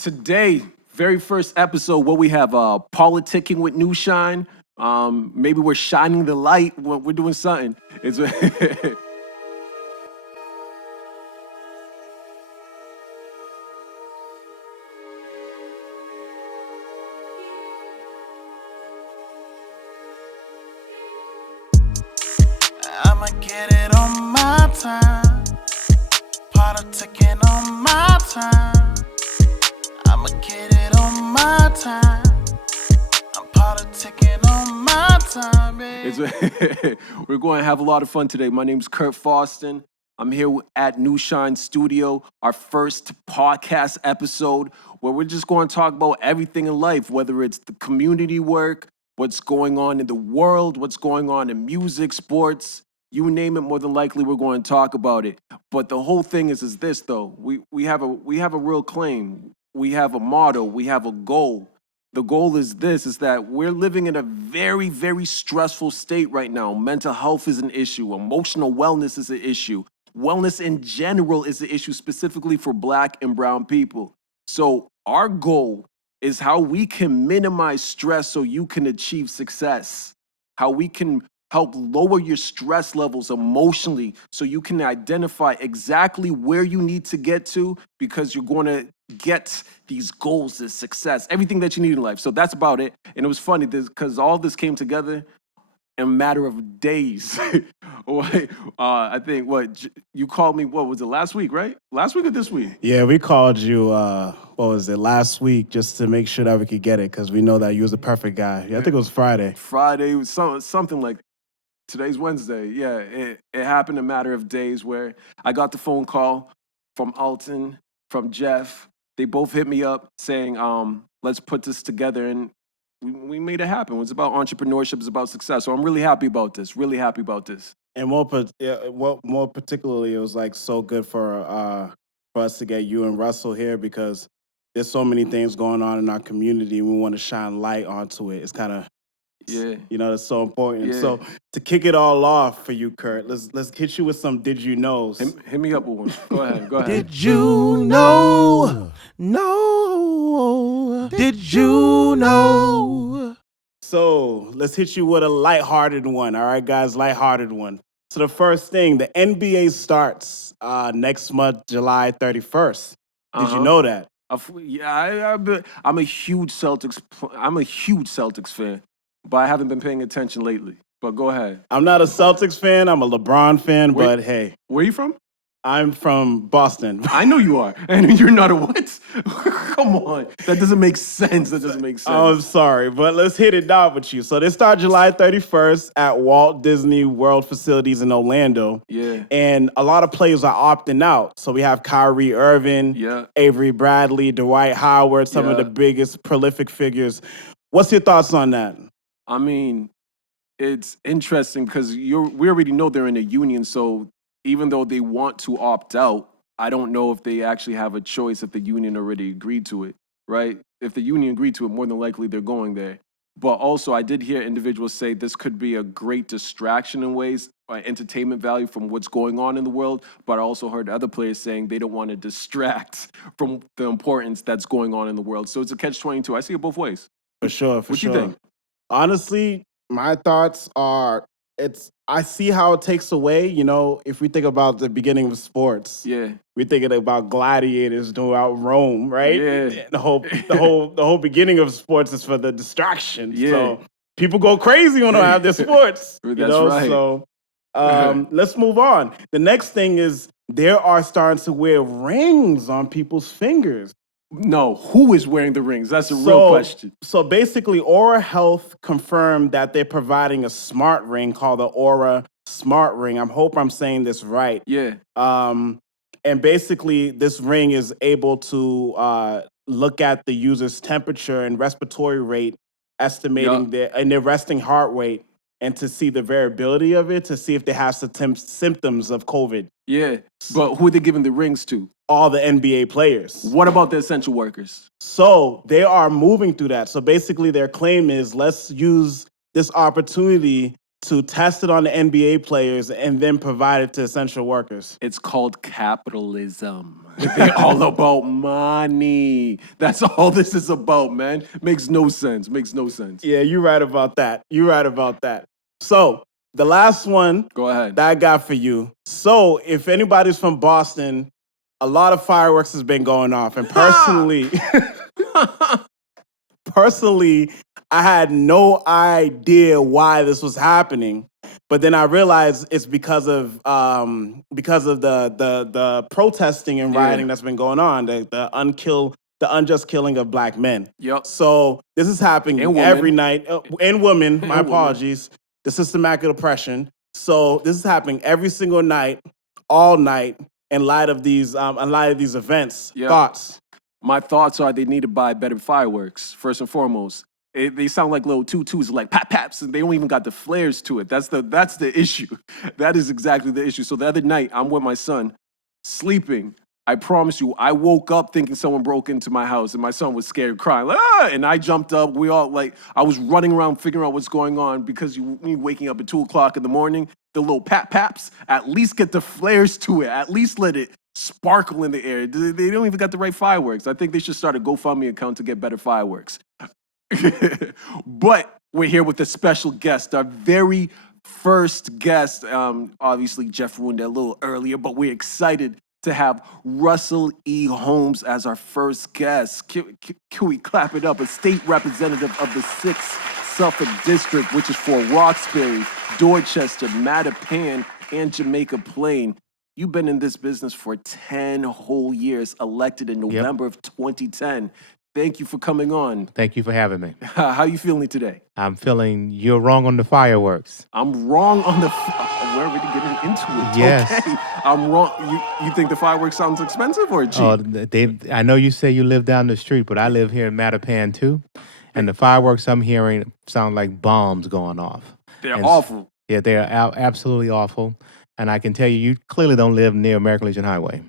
Today, very first episode, what we have, politicking with New Shine. Maybe we're shining the light. We're doing something. It's I'ma get it on my time. Politicking on my time. I'ma get it on my time. I'm politicking on my time, baby. we're going to have a lot of fun today. My name's Kurt Foston. I'm here at New Shine Studio, our first podcast episode where we're just going to talk about everything in life, whether it's the community work, what's going on in the world, what's going on in music, sports, you name it. More than likely, we're going to talk about it. But the whole thing is this though. We have a real claim. We have a motto. We have a goal. The goal is this, is that we're living in a very, very stressful state right now. Mental health is an issue. Emotional wellness is an issue. Wellness in general is an issue specifically for Black and brown people. So our goal is how we can minimize stress so you can achieve success. How we can help lower your stress levels emotionally so you can identify exactly where you need to get to because you're going to get these goals, this success, everything that you need in life. So that's about it. And it was funny because all this came together in a matter of days. I think you called me, what was it, last week, right? Last week or this week? Yeah, we called you, last week just to make sure that we could get it because we know that you was the perfect guy. Yeah, I think it was Friday. Friday, was something like today's Wednesday. Yeah, it happened in a matter of days where I got the phone call from Alton, from Jeff. They both hit me up saying, let's put this together. And we made it happen. It's about entrepreneurship. It's about success. So I'm really happy about this. Really happy about this. And more particularly, it was like so good for us to get you and Russell here because there's so many things going on in our community. We want to shine light onto it. It's kind of, that's so important. Yeah. So to kick it all off for you, Kurt, let's hit you with some Did You Knows. Hit me up with one. Go ahead. Did you know? No. Did you know? So let's hit you with a lighthearted one. All right, guys, lighthearted one. So the first thing, the NBA starts next month, July 31st. Did you know that? I'm a huge Celtics fan, but I haven't been paying attention lately. But go ahead. I'm not a Celtics fan. I'm a LeBron fan, but hey. Where are you from? I'm from Boston. I know you are. And you're not a what? Come on. That doesn't make sense. I'm sorry, but let's hit it down with you. So they start July 31st at Walt Disney World facilities in Orlando. Yeah. And a lot of players are opting out. So we have Kyrie Irving, Avery Bradley, Dwight Howard, some of the biggest prolific figures. What's your thoughts on that? I mean, it's interesting because we already know they're in a union, so even though they want to opt out, I don't know if they actually have a choice if the union already agreed to it, right? If the union agreed to it, more than likely they're going there. But also, I did hear individuals say this could be a great distraction in ways, entertainment value from what's going on in the world. But I also heard other players saying they don't want to distract from the importance that's going on in the world. So it's a catch-22. I see it both ways. For sure. What you think? Honestly, my thoughts are I see how it takes away, if we think about the beginning of sports. Yeah. We're thinking about gladiators throughout Rome, right? Yeah. The whole beginning of sports is for the distraction. Yeah. So people go crazy when they have their sports. That's right. So let's move on. The next thing is they are starting to wear rings on people's fingers. No, who is wearing the rings? That's a real question. So basically, Aura Health confirmed that they're providing a smart ring called the Aura Smart Ring. I hope I'm saying this right. Yeah. And basically, this ring is able to look at the user's temperature and respiratory rate, estimating their resting heart rate, and to see the variability of it, to see if they have symptoms of COVID. Yeah, but who are they giving the rings to? All the NBA players. What about the essential workers? So they are moving through that. So basically their claim is let's use this opportunity to test it on the NBA players and then provide it to essential workers. It's called capitalism. They're all about money. That's all this is about, man. Makes no sense. Makes no sense. Yeah, you're right about that. You're right about that. So the last one Go ahead. that I got for you. So if anybody's from Boston, a lot of fireworks has been going off. And personally, I had no idea why this was happening. But then I realized it's because of the protesting and rioting that's been going on, the unjust killing of black men. Yep. So this is happening every night. And women, my apologies. The systematic oppression. So this is happening every single night, all night, in light of these events. Yep. Thoughts? My thoughts are they need to buy better fireworks, first and foremost. They sound like little tutus, like paps, and they don't even got the flares to it. That's the issue. That is exactly the issue. So the other night, I'm with my son, sleeping. I promise you, I woke up thinking someone broke into my house, and my son was scared, crying, and I jumped up. We all I was running around figuring out what's going on because you waking up at 2:00 in the morning. The little paps, at least get the flares to it. At least let it sparkle in the air. They don't even got the right fireworks. I think they should start a GoFundMe account to get better fireworks. But we're here with a special guest, our very first guest. Obviously, Jeff ruined it a little earlier, but we're excited to have Russell E. Holmes as our first guest. Can we clap it up? A state representative of the 6th Suffolk District, which is for Roxbury, Dorchester, Mattapan, and Jamaica Plain. You've been in this business for 10 whole years, elected in November of 2010. Thank you for coming on. Thank you for having me. How you feeling today? I'm feeling you're wrong on the fireworks. I'm wrong on the... We're already getting into it. Yes. Okay. I'm wrong. You think the fireworks sounds expensive or cheap? I know you say you live down the street, but I live here in Mattapan too. And the fireworks I'm hearing sound like bombs going off. They're awful. Yeah, they're absolutely awful. And I can tell you, you clearly don't live near American Legion Highway.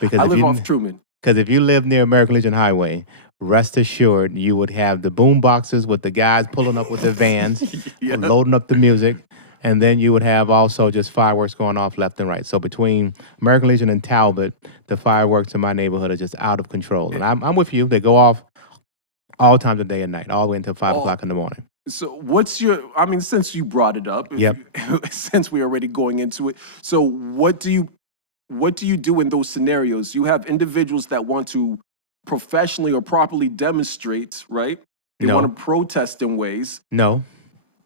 Because I live off Truman. Because if you live near American Legion Highway, rest assured you would have the boom boxes with the guys pulling up with their vans, loading up the music, and then you would have also just fireworks going off left and right. So between American Legion and Talbot, the fireworks in my neighborhood are just out of control. And I'm with you. They go off all times of day and night, all the way until 5 o'clock in the morning. So since you brought it up, since we're already going into it, so what do you do in those scenarios? You have individuals that want to professionally or properly demonstrate, right? They want to protest in ways. No,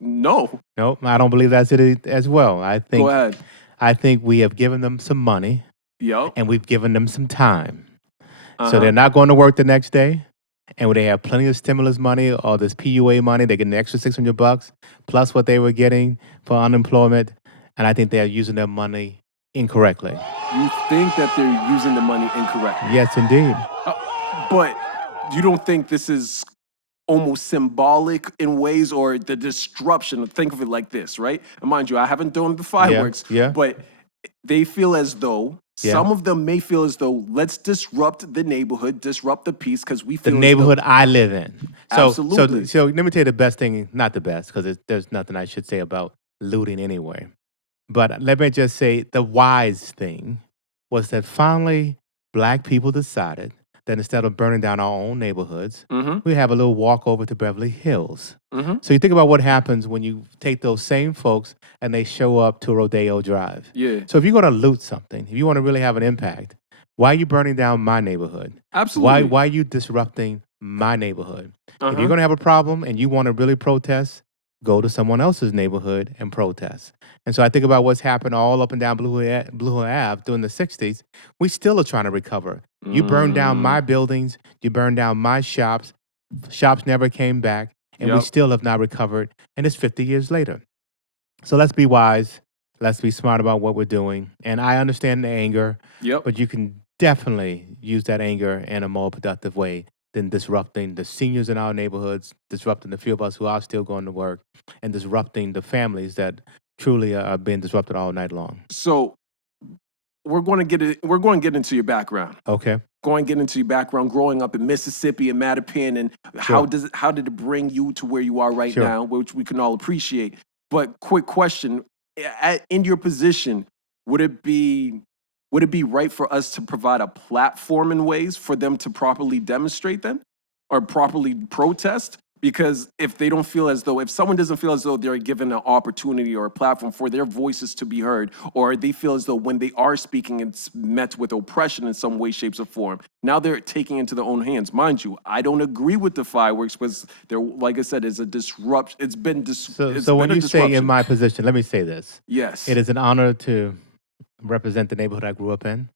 I don't believe that's it as well. Go ahead. I think we have given them some money. Yep. And we've given them some time. So they're not going to work the next day. And when they have plenty of stimulus money or this PUA money, they get an extra $600 plus what they were getting for unemployment. And I think they are using their money incorrectly. You think that they're using the money incorrectly? Yes, indeed. But you don't think this is almost symbolic in ways, or the disruption? Think of it like this, right? And mind you, I haven't done the fireworks, but they feel as though, some of them may feel as though, let's disrupt the neighborhood, disrupt the peace, because we feel the neighborhood I live in. Absolutely. So let me tell you the best thing, not the best, because there's nothing I should say about looting anyway. But let me just say the wise thing was that finally black people decided that instead of burning down our own neighborhoods, we have a little walk over to Beverly Hills. So you think about what happens when you take those same folks and they show up to Rodeo Drive. Yeah. So if you're going to loot something, if you want to really have an impact, why are you burning down my neighborhood? Absolutely. Why are you disrupting my neighborhood? If you're going to have a problem and you want to really protest, go to someone else's neighborhood and protest. And so I think about what's happened all up and down Blue Hill Ave during the 60s. We still are trying to recover. You burned down my buildings. You burned down my shops. Shops never came back. And we still have not recovered. And it's 50 years later. So let's be wise. Let's be smart about what we're doing. And I understand the anger. But you can definitely use that anger in a more productive way than disrupting the seniors in our neighborhoods, disrupting the few of us who are still going to work, and disrupting the families that truly are being disrupted all night long. So we're going to get into your background. Okay. Going to get into your background, growing up in Mississippi and Mattapan, and how did it bring you to where you are right now, which we can all appreciate. But quick question: in your position, would it be right for us to provide a platform in ways for them to properly demonstrate then, or properly protest? Because if they don't feel as though, if someone doesn't feel as though they're given an opportunity or a platform for their voices to be heard, or they feel as though when they are speaking, it's met with oppression in some way, shapes, or form, now they're taking into their own hands. Mind you, I don't agree with the fireworks because there, like I said, is a disrupt. It's been So when you say in my position, let me say this. Yes. It is an honor to represent the neighborhood I grew up in.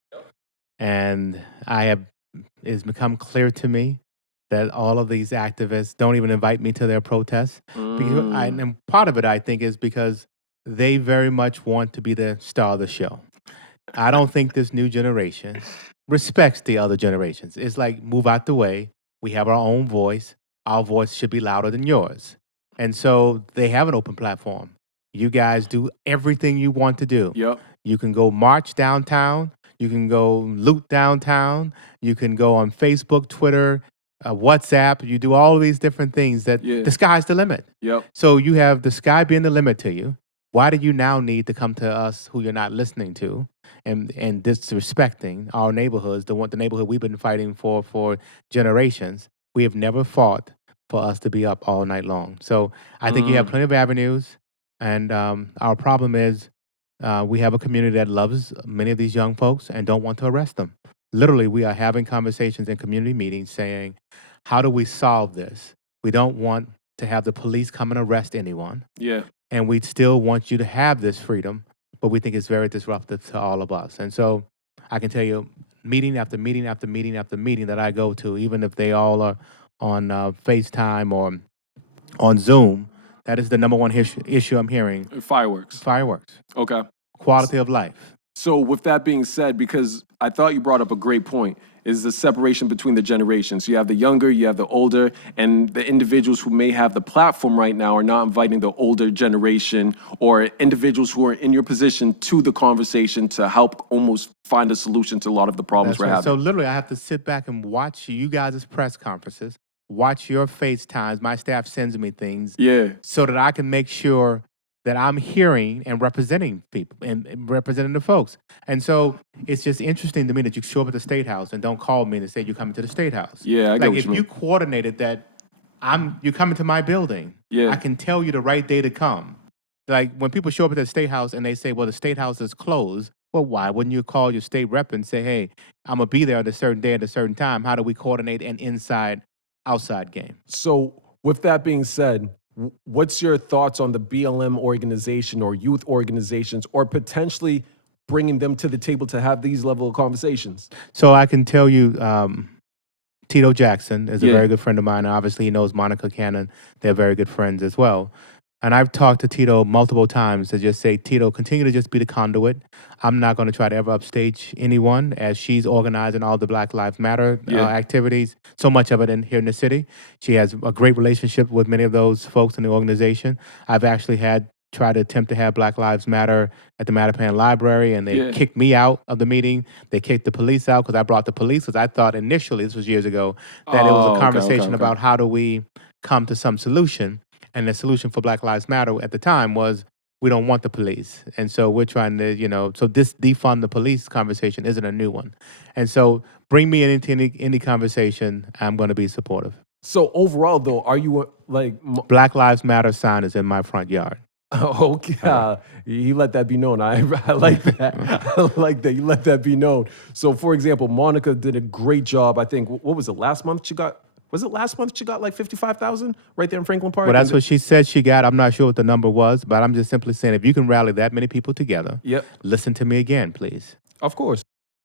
And it has become clear to me that all of these activists don't even invite me to their protests. And part of it, I think, is because they very much want to be the star of the show. I don't think this new generation respects the other generations. It's like, move out the way. We have our own voice. Our voice should be louder than yours. And so they have an open platform. You guys do everything you want to do. Yep. You can go march downtown. You can go loot downtown. You can go on Facebook, Twitter, WhatsApp. You do all of these different things that the sky's the limit. Yep. So you have the sky being the limit to you. Why do you now need to come to us who you're not listening to and disrespecting our neighborhoods, the neighborhood we've been fighting for generations? We have never fought for us to be up all night long. So I think you have plenty of avenues. And our problem is we have a community that loves many of these young folks and don't want to arrest them. Literally, we are having conversations in community meetings saying, how do we solve this? We don't want to have the police come and arrest anyone. Yeah. And we still want you to have this freedom, but we think it's very disruptive to all of us. And so I can tell you, meeting after meeting after meeting after meeting that I go to, even if they all are on FaceTime or on Zoom, that is the number one issue I'm hearing. Fireworks. Okay. Quality of life. So with that being said, because I thought you brought up a great point, is the separation between the generations. You have the younger, you have the older, and the individuals who may have the platform right now are not inviting the older generation or individuals who are in your position to the conversation to help almost find a solution to a lot of the problems we're having. So literally, I have to sit back and watch you guys' press conferences, watch your FaceTimes. My staff sends me things so that I can make sure that I'm hearing and representing people and representing the folks. And so it's just interesting to me that you show up at the State House and don't call me and say you're coming to the State House. Yeah, I get what you mean. If you coordinated that you're coming to my building, I can tell you the right day to come. Like when people show up at the State House and they say, well, the State House is closed, well, why wouldn't you call your state rep and say, hey, I'm going to be there at a certain day at a certain time. How do we coordinate an inside-outside game? So with that being said, what's your thoughts on the BLM organization or youth organizations or potentially bringing them to the table to have these level of conversations? So I can tell you Tito Jackson is a very good friend of mine. Obviously, he knows Monica Cannon. They're very good friends as well. And I've talked to Tito multiple times to just say, Tito, continue to just be the conduit. I'm not going to try to ever upstage anyone as she's organizing all the Black Lives Matter activities, so much of it here in the city. She has a great relationship with many of those folks in the organization. I've actually tried to attempt to have Black Lives Matter at the Mattapan Library, and they kicked me out of the meeting. They kicked the police out because I brought the police, because I thought initially, this was years ago, that it was a conversation about how do we come to some solution. And the solution for Black Lives Matter at the time was we don't want the police. And so we're trying to, so this defund the police conversation isn't a new one. And so bring me into any conversation, I'm going to be supportive. So overall, though, are you like... Black Lives Matter sign is in my front yard. Okay. You let that be known. I like that. I like that. You let that be known. So, for example, Monica did a great job. I think, what was it, last month she got... Was it last month she got like 55,000 right there in Franklin Park? Well, that's what she said she got. I'm not sure what the number was, but I'm just simply saying if you can rally that many people together, listen to me again, please. Of course.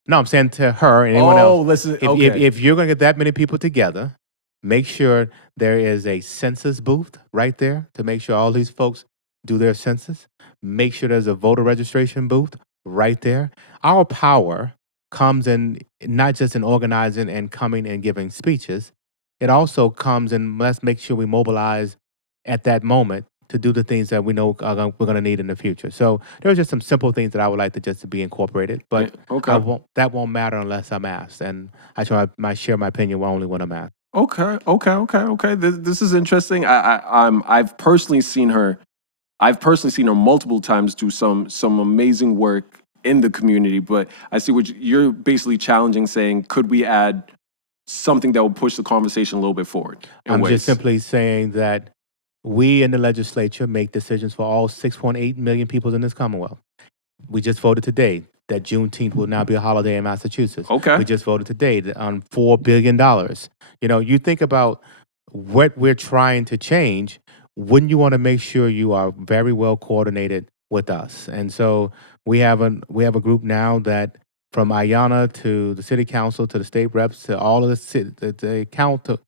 No, I'm saying to her and anyone else. Oh, listen. If you're going to get that many people together, make sure there is a census booth right there to make sure all these folks do their census. Make sure there's a voter registration booth right there. Our power comes in not just in organizing and coming and giving speeches. It also comes in, let's make sure we mobilize at that moment to do the things that we know we're going to need in the future. So there are just some simple things that I would like to just be incorporated, but that won't matter unless I'm asked. And I share my opinion only when I'm asked. Okay. This is interesting. I've personally seen her I've personally seen her multiple times do some amazing work in the community. But I see what you're basically challenging, saying, could we add something that will push the conversation a little bit forward? I'm just simply saying that we in the legislature make decisions for all 6.8 million people in this Commonwealth. We just voted today that Juneteenth will now be a holiday in Massachusetts. Okay. We just voted today on $4 billion. You know, you think about what we're trying to change, wouldn't you want to make sure you are very well coordinated with us? And so we have a group now that from Ayanna to the city council to the state reps to all of the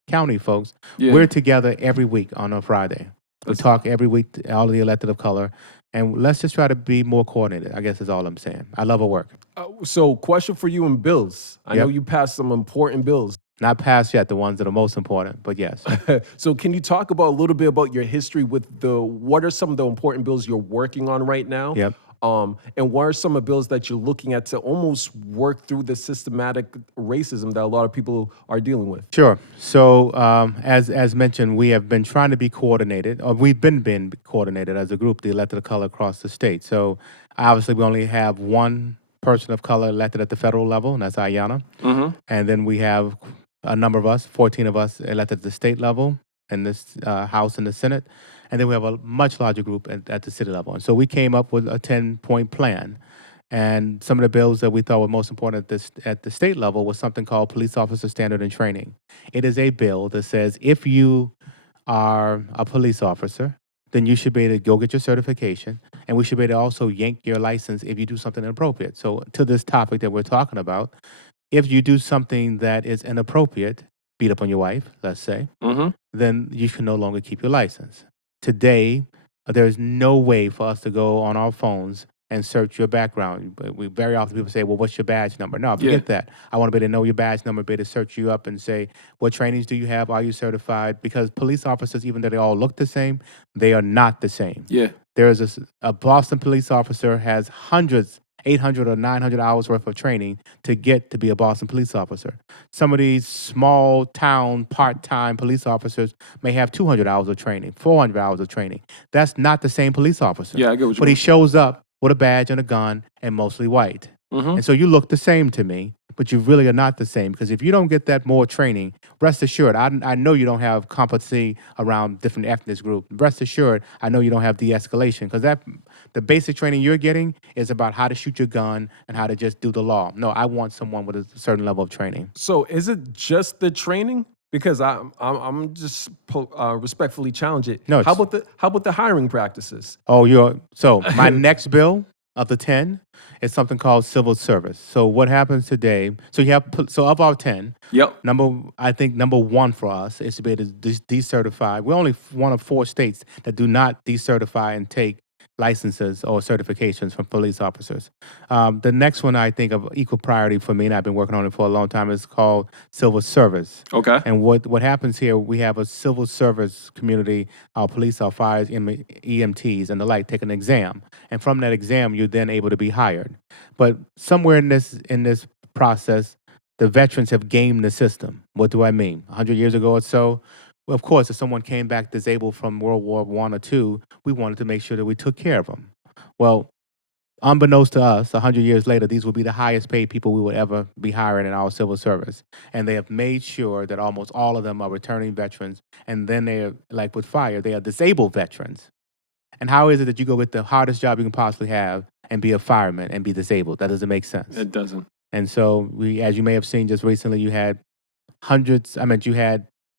county folks, we're together every week on a Friday. We talk every week, all of the elected of color, and let's just try to be more coordinated, I guess is all I'm saying. I love her work. So question for you in bills. I know you passed some important bills. Not passed yet, the ones that are most important, but yes. So can you talk about a little bit about your history with what are some of the important bills you're working on right now? Yep. And what are some of the bills that you're looking at to almost work through the systematic racism that a lot of people are dealing with? Sure. So as mentioned, we have been trying to be coordinated, or we've been coordinated as a group, the elected of color across the state. So obviously we only have one person of color elected at the federal level, and that's Ayanna. Mm-hmm. And then we have a number of us, 14 of us elected at the state level in this House and the Senate. And then we have a much larger group at the city level. And so we came up with a 10-point plan. And some of the bills that we thought were most important at the state level was something called Police Officer Standard and Training. It is a bill that says if you are a police officer, then you should be able to go get your certification, and we should be able to also yank your license if you do something inappropriate. So to this topic that we're talking about, if you do something that is inappropriate, beat up on your wife, let's say, then you can no longer keep your license. Today, there's no way for us to go on our phones and search your background. We very often people say, well, what's your badge number? No, forget that. I want to be able to know your badge number, be able to search you up and say, what trainings do you have? Are you certified? Because police officers, even though they all look the same, they are not the same. Yeah. There is a Boston police officer has hundreds, 800 or 900 hours worth of training to get to be a Boston police officer. Some of these small town part-time police officers may have 200 hours of training, 400 hours of training. That's not the same police officer. Yeah, I get what you But mean. he shows up with a badge and a gun and mostly white. And so you look the same to me, but you really are not the same, because if you don't get that more training, rest assured, I know you don't have competency around different ethnic groups. Rest assured, I know you don't have de-escalation, because the basic training you're getting is about how to shoot your gun and how to just do the law. No, I want someone with a certain level of training. So is it just the training? Because I'm just respectfully challenge it. No, how about the hiring practices? Oh, so my next bill of the 10 is something called civil service. So what happens today? So of our 10, I think number one for us is to be able to decertify. We're only one of 4 states that do not decertify and take licenses or certifications from police officers. The next one I think of equal priority for me, and I've been working on it for a long time, is called civil service. Okay. And what happens here, we have a civil service community, our police, our fires, EMTs, and the like take an exam. And from that exam, you're then able to be hired. But somewhere in this process, the veterans have gamed the system. What do I mean? 100 years ago or so, well, of course, if someone came back disabled from World War I or II, we wanted to make sure that we took care of them. Well, unbeknownst to us, 100 years later, these will be the highest paid people we would ever be hiring in our civil service. And they have made sure that almost all of them are returning veterans. And then they're, like with fire, they are disabled veterans. And how is it that you go get the hardest job you can possibly have and be a fireman and be disabled? That doesn't make sense. It doesn't. And so as you may have seen just recently, you had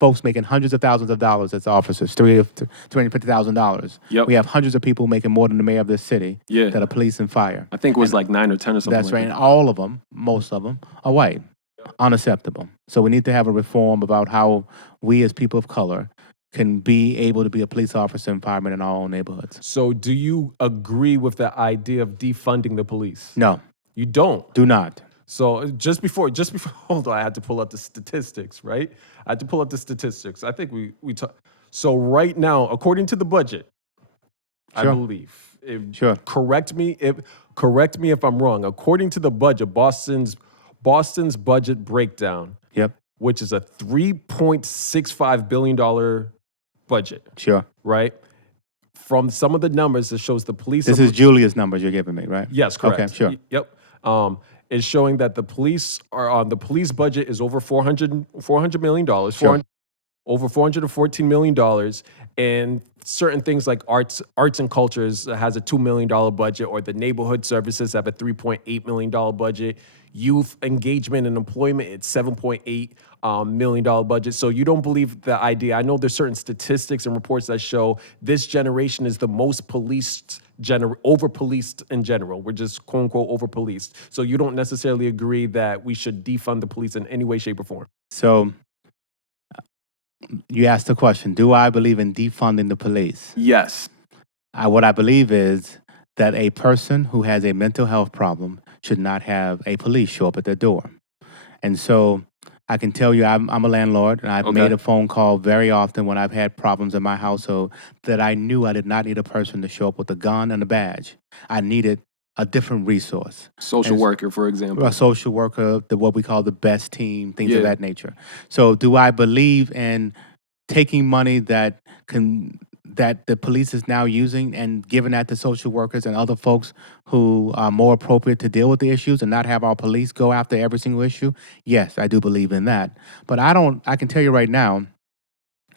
folks making hundreds of thousands of dollars as officers, $250,000. Yep. We have hundreds of people making more than the mayor of this city Yeah. that are police and fire. I think it was like 9 or 10 or something. That's like right. that. And all of them, most of them, are white. Unacceptable. So we need to have a reform about how we as people of color can be able to be a police officer and fireman in our own neighborhoods. So do you agree with the idea of defunding the police? No, You don't? do not. So just before, hold on, I had to pull up the statistics, right? I had to pull up the statistics. I think we talk. So right now, according to the budget, I Sure. believe. Sure. Correct me if I'm wrong. According to the budget, Boston's budget breakdown, Yep. which is a $3.65 billion budget, Sure. right? from some of the numbers, it shows the police. This is Julia's numbers you're giving me, right? Yes, correct. Okay, sure. Yep. It's showing that the police are on the police budget is over $400 million, Sure. over $414 million, and certain things like arts and cultures has a $2 million budget, or the neighborhood services have a $3.8 million budget. Youth engagement and employment, it's $7.8 million budget. So you don't believe the idea. I know there's certain statistics and reports that show this generation is the most over-policed in general. We're just quote unquote over-policed. So you don't necessarily agree that we should defund the police in any way, shape, or form. So you asked the question, do I believe in defunding the police? Yes. What I believe is that a person who has a mental health problem should not have a police show up at their door. And so I can tell you I'm a landlord, and I've made a phone call very often when I've had problems in my household that I knew I did not need a person to show up with a gun and a badge. I needed a different resource. Social worker, for example. A social worker, what we call the best team, things of that nature. So do I believe in taking money that the police is now using and giving that to social workers and other folks who are more appropriate to deal with the issues and not have our police go after every single issue? Yes, I do believe in that. But I can tell you right now,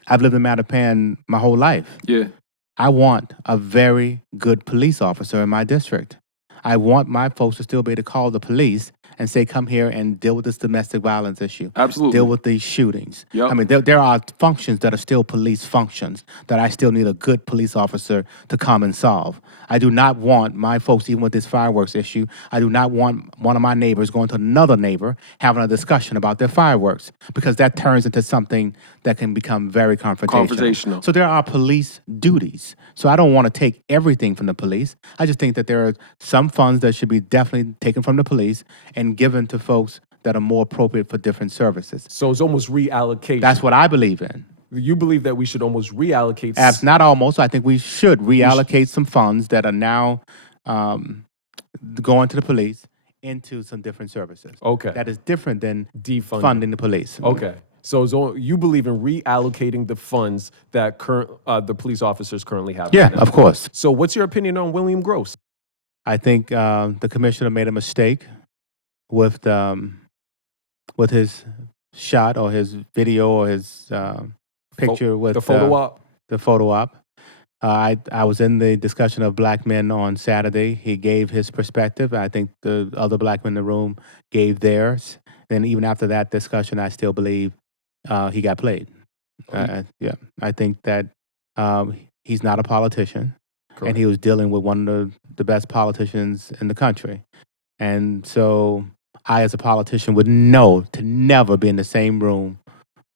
I've lived in Mattapan my whole life. Yeah. I want a very good police officer in my district. I want my folks to still be able to call the police and say, come here and deal with this domestic violence issue. Absolutely. Deal with these shootings. Yep. I mean, there are functions that are still police functions that I still need a good police officer to come and solve. I do not want my folks, even with this fireworks issue, I do not want one of my neighbors going to another neighbor having a discussion about their fireworks, because that turns into something that can become very confrontational. So there are police duties. So I don't want to take everything from the police. I just think that there are some funds that should be definitely taken from the police and given to folks that are more appropriate for different services. So it's almost reallocation. That's what I believe in. You believe that we should almost reallocate? Not almost. I think we should reallocate some funds that are now going to the police into some different services. Okay. That is different than defunding funding the police. Okay. So you believe in reallocating the funds that the police officers currently have? Yeah, right now. of course. So what's your opinion on William Gross? I think the commissioner made a mistake with his shot or his video or his picture with the photo op. The photo op. I was in the discussion of black men on Saturday. He gave his perspective. I think the other black men in the room gave theirs. And even after that discussion, I still believe he got played. Yeah, I think that he's not a politician. Correct. And he was dealing with one of the best politicians in the country. And so I, as a politician, would know to never be in the same room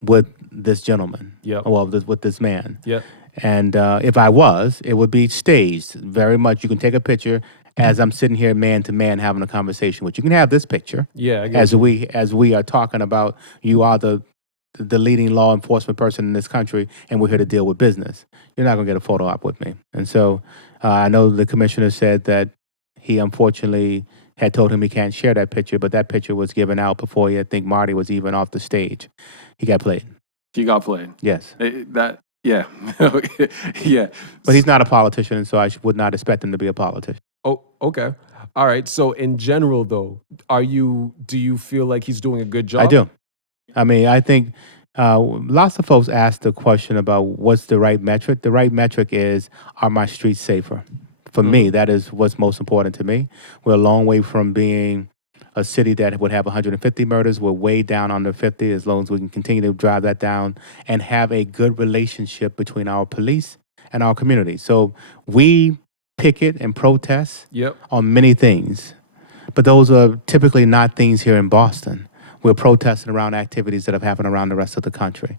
with this gentleman. Yep. Well, with this man. Yep. And if I was, it would be staged very much. You can take a picture as I'm sitting here man to man having a conversation with you. You can have this picture. Yeah. As we are talking about, you are the leading law enforcement person in this country, and we're here to deal with business. You're not going to get a photo op with me. And so I know the commissioner said that he unfortunately had told him he can't share that picture, but that picture was given out before I think Marty was even off the stage. He got played. He got played. Yes. Yeah. Yeah. But he's not a politician, and so I would not expect him to be a politician. Oh, okay. All right. So in general, though, do you feel like he's doing a good job? I do. I mean, I think lots of folks ask the question about what's the right metric. The right metric is, are my streets safer? For me, that is what's most important to me. We're a long way from being a city that would have 150 murders. We're way down under 50, as long as we can continue to drive that down and have a good relationship between our police and our community. So we picket and protest on many things, but those are typically not things here in Boston. We're protesting around activities that have happened around the rest of the country.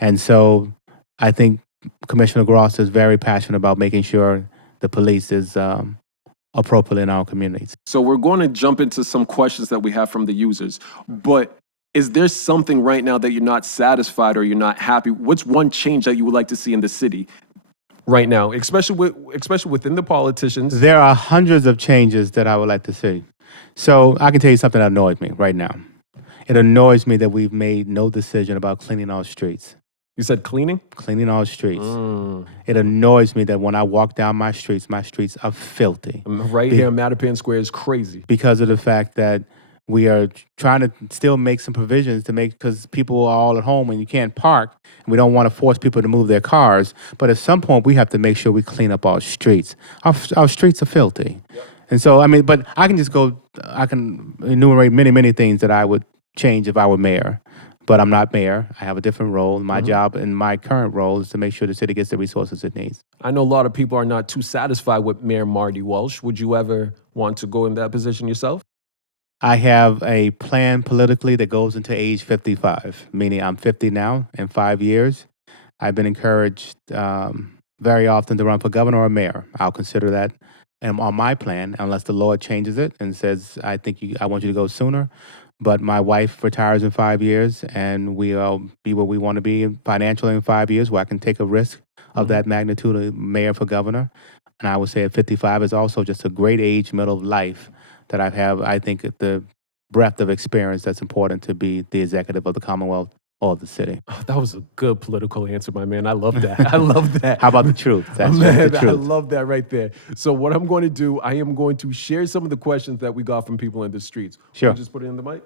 And so I think Commissioner Gross is very passionate about making sure the police is appropriate in our communities. So we're going to jump into some questions that we have from the users. But is there something right now that you're not satisfied or you're not happy? What's one change that you would like to see in the city right now, especially within the politicians? There are hundreds of changes that I would like to see. So I can tell you something that annoys me right now. It annoys me that we've made no decision about cleaning our streets. You said cleaning? Cleaning all the streets. It annoys me that when I walk down my streets are filthy. Right here in Mattapan Square is crazy. Because of the fact that we are trying to still make some provisions to make, because people are all at home and you can't park, and we don't want to force people to move their cars. But at some point, we have to make sure we clean up our streets. Our streets are filthy. Yep. And so, I mean, but I can enumerate many, many things that I would change if I were mayor. But I'm not mayor. I have a different role. My job and my current role is to make sure the city gets the resources it needs. I know a lot of people are not too satisfied with Mayor Marty Walsh. Would you ever want to go in that position yourself? I have a plan politically that goes into age 55, meaning I'm 50 now. In 5 years, I've been encouraged very often to run for governor or mayor. I'll consider that on my plan, unless the Lord changes it and says, I want you to go sooner. But my wife retires in 5 years, and we'll be where we want to be financially in 5 years, where I can take a risk of that magnitude of mayor for governor. And I would say at 55 is also just a great age, middle of life, that I think, the breadth of experience that's important to be the executive of the Commonwealth or the city. Oh, that was a good political answer, my man. I love that. I love that. How about the truth? That's man, the truth. I love that right there. So what I'm going to do, I am going to share some of the questions that we got from people in the streets. Sure. Will you just put it in the mic?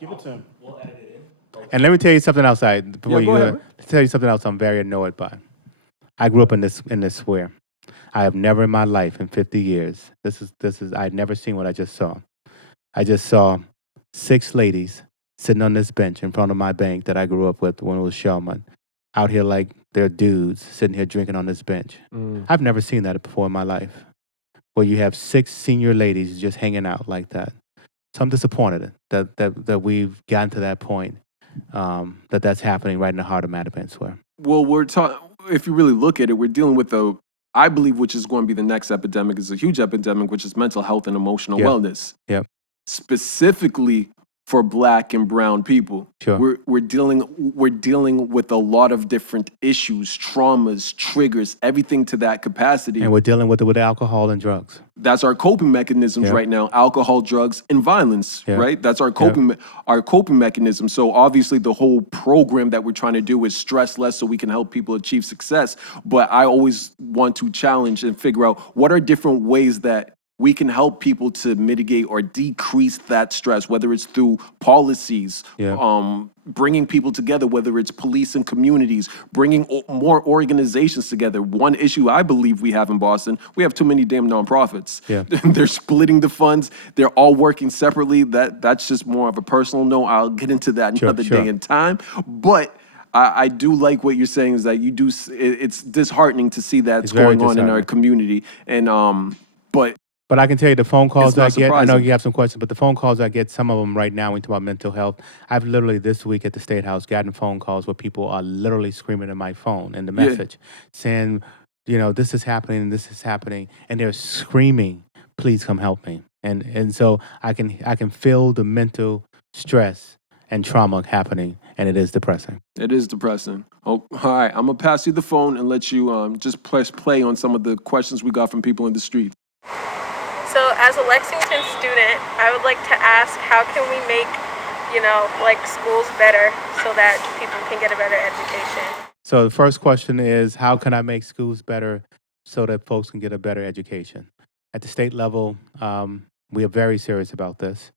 Give it to him. We'll edit it in. And let me tell you something else. Go ahead. Tell you something else I'm very annoyed by. I grew up in this square. I have never in my life, in 50 years, I'd never seen what I just saw. I just saw 6 ladies sitting on this bench in front of my bank that I grew up with when it was Shelman, out here like they're dudes sitting here drinking on this bench. I've never seen that before in my life, where you have 6 senior ladies just hanging out like that. So I'm disappointed that we've gotten to that point, that's happening right in the heart of Mattapan Square. Well, if you really look at it, we're dealing with I believe, which is going to be the next epidemic, is a huge epidemic, which is mental health and emotional wellness. Yep. Specifically for Black and brown people. Sure. We're dealing with a lot of different issues, traumas, triggers, everything to that capacity. And we're dealing with it with alcohol and drugs. That's our coping mechanisms right now: alcohol, drugs, and violence. Right? That's our coping mechanism. So obviously, the whole program that we're trying to do is stress less, so we can help people achieve success. But I always want to challenge and figure out what are different ways that we can help people to mitigate or decrease that stress, whether it's through policies, bringing people together, whether it's police and communities, bringing more organizations together. One issue I believe we have in Boston, we have too many damn nonprofits. Yeah. They're splitting the funds. They're all working separately. That's just more of a personal note. I'll get into that another day in time. But I do like what you're saying, is that it's disheartening to see that's going on in our community. And But I can tell you the phone calls I get, surprising. I know you have some questions, but the phone calls I get, some of them right now, when we talk about mental health, I've literally this week at the State House gotten phone calls where people are literally screaming in my phone in the message, saying, this is happening, and they're screaming, please come help me. And so I can feel the mental stress and trauma happening, and it is depressing. It is depressing. Oh, all right, I'm going to pass you the phone and let you just press play on some of the questions we got from people in the street. So as a Lexington student, I would like to ask, how can we make, schools better so that people can get a better education? So the first question is, how can I make schools better so that folks can get a better education? At the state level, we are very serious about this.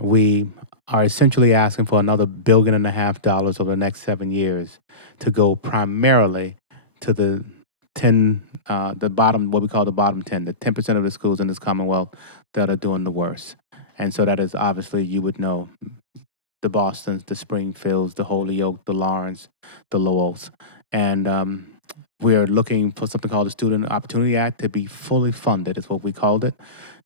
We are essentially asking for another $1.5 billion over the next 7 years to go primarily to the bottom, what we call the bottom 10, the 10% of the schools in this Commonwealth that are doing the worst. And so that is obviously, you would know, the Bostons, the Springfields, the Holyoke, the Lawrence, the Lowells. And we're looking for something called the Student Opportunity Act to be fully funded, is what we called it.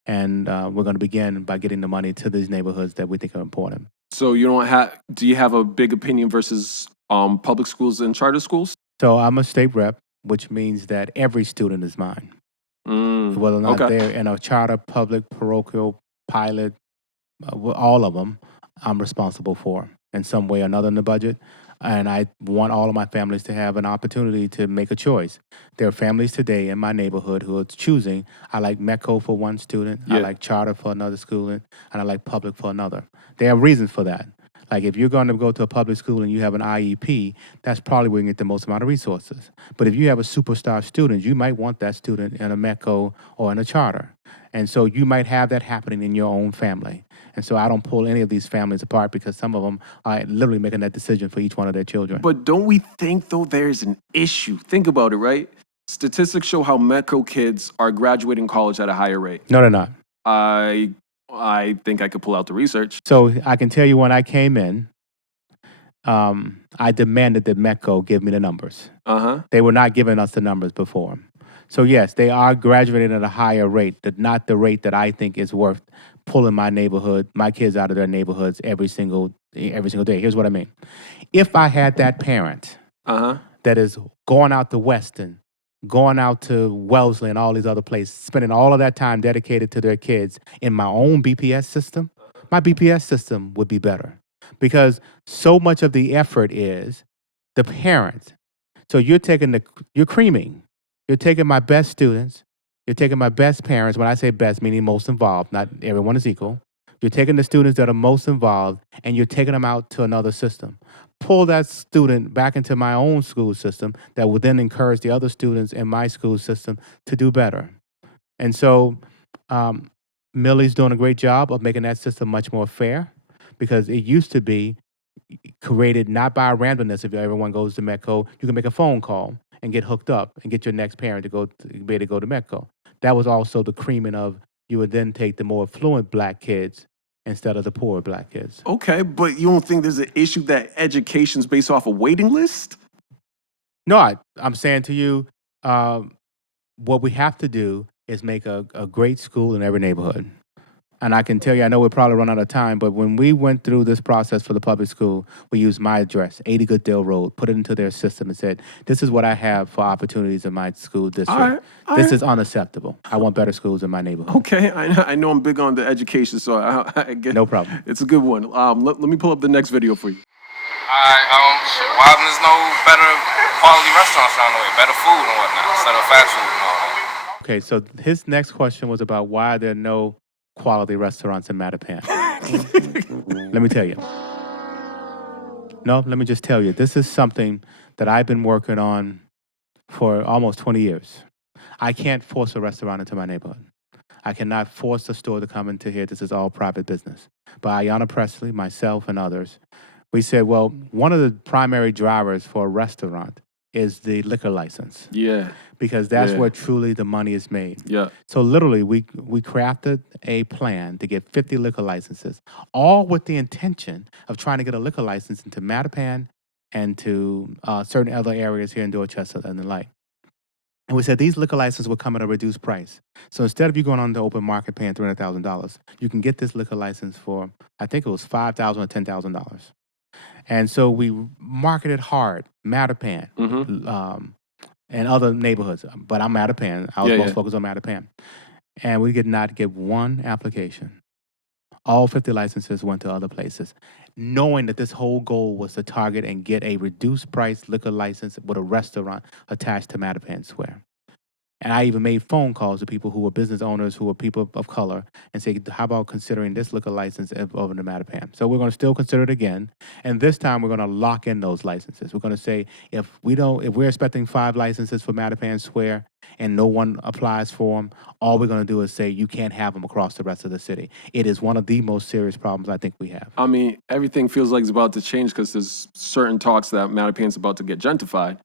And we're going to begin by getting the money to these neighborhoods that we think are important. So do you have a big opinion versus public schools and charter schools? So I'm a state rep, which means that every student is mine. Whether or not they're in a charter, public, parochial, pilot, all of them, I'm responsible for in some way or another in the budget. And I want all of my families to have an opportunity to make a choice. There are families today in my neighborhood who are choosing, I like MECO for one student, I like charter for another student, and I like public for another. There are reasons for that. Like if you're going to go to a public school and you have an IEP, that's probably where you get the most amount of resources. But if you have a superstar student, you might want that student in a METCO or in a charter. And so you might have that happening in your own family. And so I don't pull any of these families apart because some of them are literally making that decision for each one of their children. But don't we think, though, there's an issue? Think about it, right? Statistics show how METCO kids are graduating college at a higher rate. No, they're not. I think I could pull out the research. So I can tell you when I came in, I demanded that METCO give me the numbers. They were not giving us the numbers before. So yes, they are graduating at a higher rate, but not the rate that I think is worth pulling my kids out of their neighborhoods every single day. Here's what I mean. If I had that parent that is going out to Weston, going out to Wellesley and all these other places, spending all of that time dedicated to their kids in my own BPS system, my BPS system would be better because so much of the effort is the parent. So you're creaming. You're taking my best students. You're taking my best parents. When I say best, meaning most involved, not everyone is equal. You're taking the students that are most involved and you're taking them out to another system. Pull that student back into my own school system that will then encourage the other students in my school system to do better. And so Millie's doing a great job of making that system much more fair because it used to be created not by randomness. If everyone goes to METCO, you can make a phone call and get hooked up and get your next parent to be able to go to METCO. That was also the creaming of you would then take the more affluent black kids instead of the poor black kids. Okay, but you don't think there's an issue that education's based off a waiting list? No, I'm saying to you, what we have to do is make a great school in every neighborhood. And I can tell you, I know we'll probably run out of time, but when we went through this process for the public school, we used my address, 80 Goodale Road, put it into their system and said, this is what I have for opportunities in my school district. This is unacceptable. I want better schools in my neighborhood. Okay, I know I'm big on the education, so I get no problem. It's a good one. Let me pull up the next video for you. Why there's no better quality restaurants around the way, better food and whatnot, instead of fast food and all that? Okay, so his next question was about why there are no quality restaurants in Mattapan. Let me tell you. No, let me just tell you. This is something that I've been working on for almost 20 years. I can't force a restaurant into my neighborhood. I cannot force a store to come into here. This is all private business. But Ayanna Presley, myself, and others, we said, well, one of the primary drivers for a restaurant is the liquor license. Yeah. Because that's where truly the money is made. Yeah. So literally, we crafted a plan to get 50 liquor licenses, all with the intention of trying to get a liquor license into Mattapan and to certain other areas here in Dorchester and the like. And we said these liquor licenses will come at a reduced price. So instead of you going on the open market paying $300,000, you can get this liquor license for, I think it was $5,000 or $10,000. And so we marketed hard, Mattapan, and other neighborhoods. But I'm Mattapan. I was most focused on Mattapan. And we did not get one application. All 50 licenses went to other places, knowing that this whole goal was to target and get a reduced price liquor license with a restaurant attached to Mattapan Square. And I even made phone calls to people who were business owners, who were people of color, and say, how about considering this liquor license over in Mattapan? So we're going to still consider it again. And this time we're going to lock in those licenses. We're going to say, if we're expecting 5 licenses for Mattapan Square and no one applies for them, all we're going to do is say, you can't have them across the rest of the city. It is one of the most serious problems I think we have. I mean, everything feels like it's about to change because there's certain talks that Mattapan's about to get gentrified.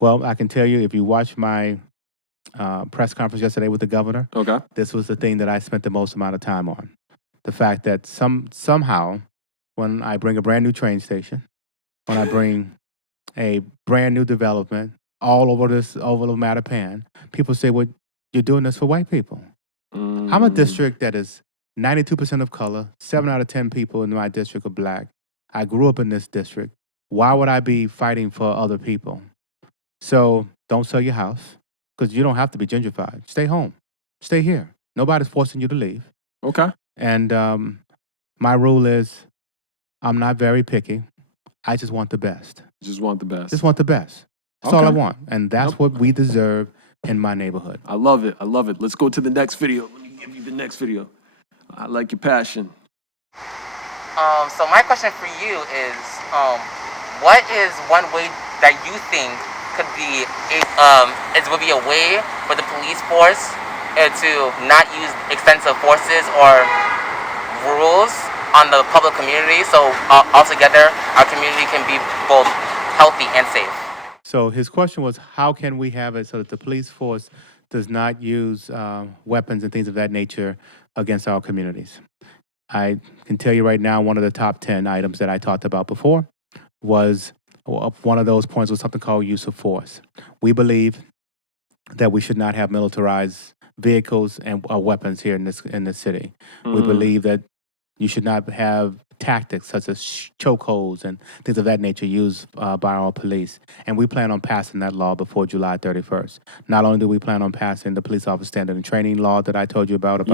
Well, I can tell you, if you watch my press conference yesterday with the governor, this was the thing that I spent the most amount of time on. The fact that somehow, when I bring a brand new train station, when I bring a brand new development all over the Mattapan, people say, well, you're doing this for white people. I'm a district that is 92% of color, 7 out of 10 people in my district are black. I grew up in this district. Why would I be fighting for other people? So don't sell your house. Because you don't have to be gentrified. Stay home. Stay here. Nobody's forcing you to leave. Okay. And my rule is I'm not very picky. I just want the best. Just want the best. Just want the best. That's all I want. And that's what we deserve in my neighborhood. I love it. I love it. Let's go to the next video. Let me give you the next video. I like your passion. So my question for you is, what is one way that you think could be would be a way for the police force to not use extensive forces or rules on the public community, so altogether our community can be both healthy and safe? So his question was, how can we have it so that the police force does not use weapons and things of that nature against our communities? I can tell you right now, one of the top 10 items that I talked about before was one of those points was something called use of force. We believe that we should not have militarized vehicles and weapons here in this city. We believe that you should not have tactics such as chokeholds and things of that nature used by our police. And we plan on passing that law before July 31st. Not only do we plan on passing the police officer standard and training law that I told you about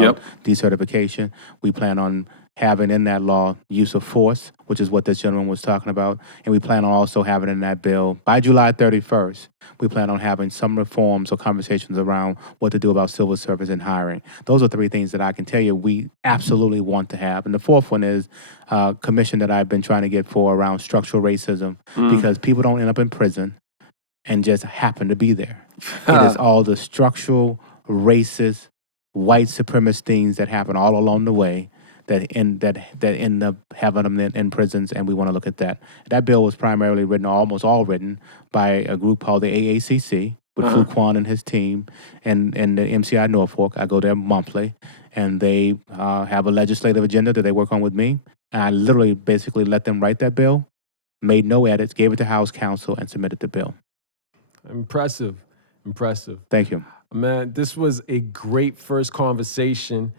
decertification, we plan on having in that law use of force, which is what this gentleman was talking about. And we plan on also having in that bill by July 31st, we plan on having some reforms or conversations around what to do about civil service and hiring. Those are three things that I can tell you we absolutely want to have. And the fourth one is a commission that I've been trying to get for around structural racism, because people don't end up in prison and just happen to be there. It is all the structural, racist, white supremacist things that happen all along the way that end up having them in prisons, and we want to look at that. That bill was primarily written, almost all written, by a group called the AACC, with Fuquan and his team, and the MCI Norfolk. I go there monthly, and they have a legislative agenda that they work on with me. And I literally basically let them write that bill, made no edits, gave it to House Counsel, and submitted the bill. Impressive. Thank you. Man, this was a great first conversation.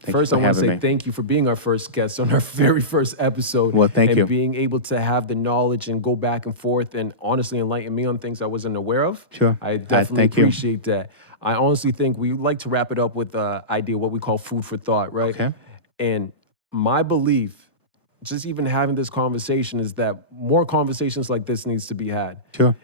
First, I want to say thank you for being our first guest on our very first episode. Well, thank you. And being able to have the knowledge and go back and forth and honestly enlighten me on things I wasn't aware of. Sure. I definitely appreciate that. I honestly think we like to wrap it up with the idea of what we call food for thought, right? Okay. And my belief, just even having this conversation, is that more conversations like this needs to be had. Sure.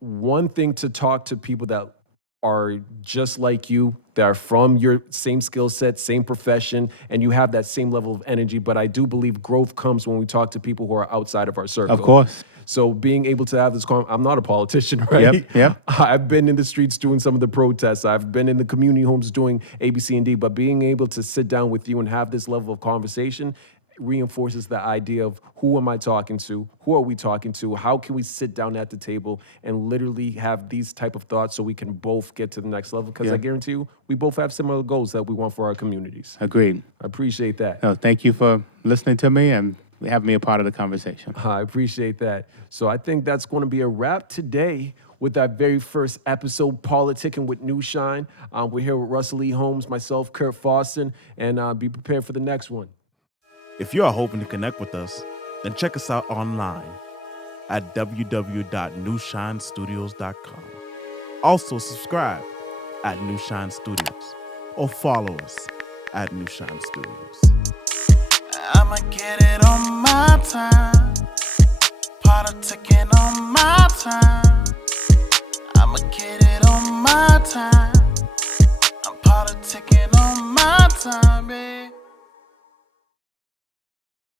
One thing to talk to people that are just like you, that are from your same skill set, same profession, and you have that same level of energy. But I do believe growth comes when we talk to people who are outside of our circle. Of course. So being able to have this, I'm not a politician, right? Yep. I've been in the streets doing some of the protests. I've been in the community homes doing A, B, C, and D. But being able to sit down with you and have this level of conversation reinforces the idea of who am I talking to? Who are we talking to? How can we sit down at the table and literally have these type of thoughts so we can both get to the next level? Because I guarantee you, we both have similar goals that we want for our communities. Agreed. I appreciate that. No, thank you for listening to me and having me a part of the conversation. I appreciate that. So I think that's going to be a wrap today with our very first episode, Politicking with New Shine. We're here with Russell E. Holmes, myself, Kurt Foston, and be prepared for the next one. If you are hoping to connect with us, then check us out online at www.newshinestudios.com. Also subscribe at New Shine Studios or follow us at New Shine Studios. I'ma get it on my time, politicking on my time. I'ma get it on my time, I'm politicking on my time, babe.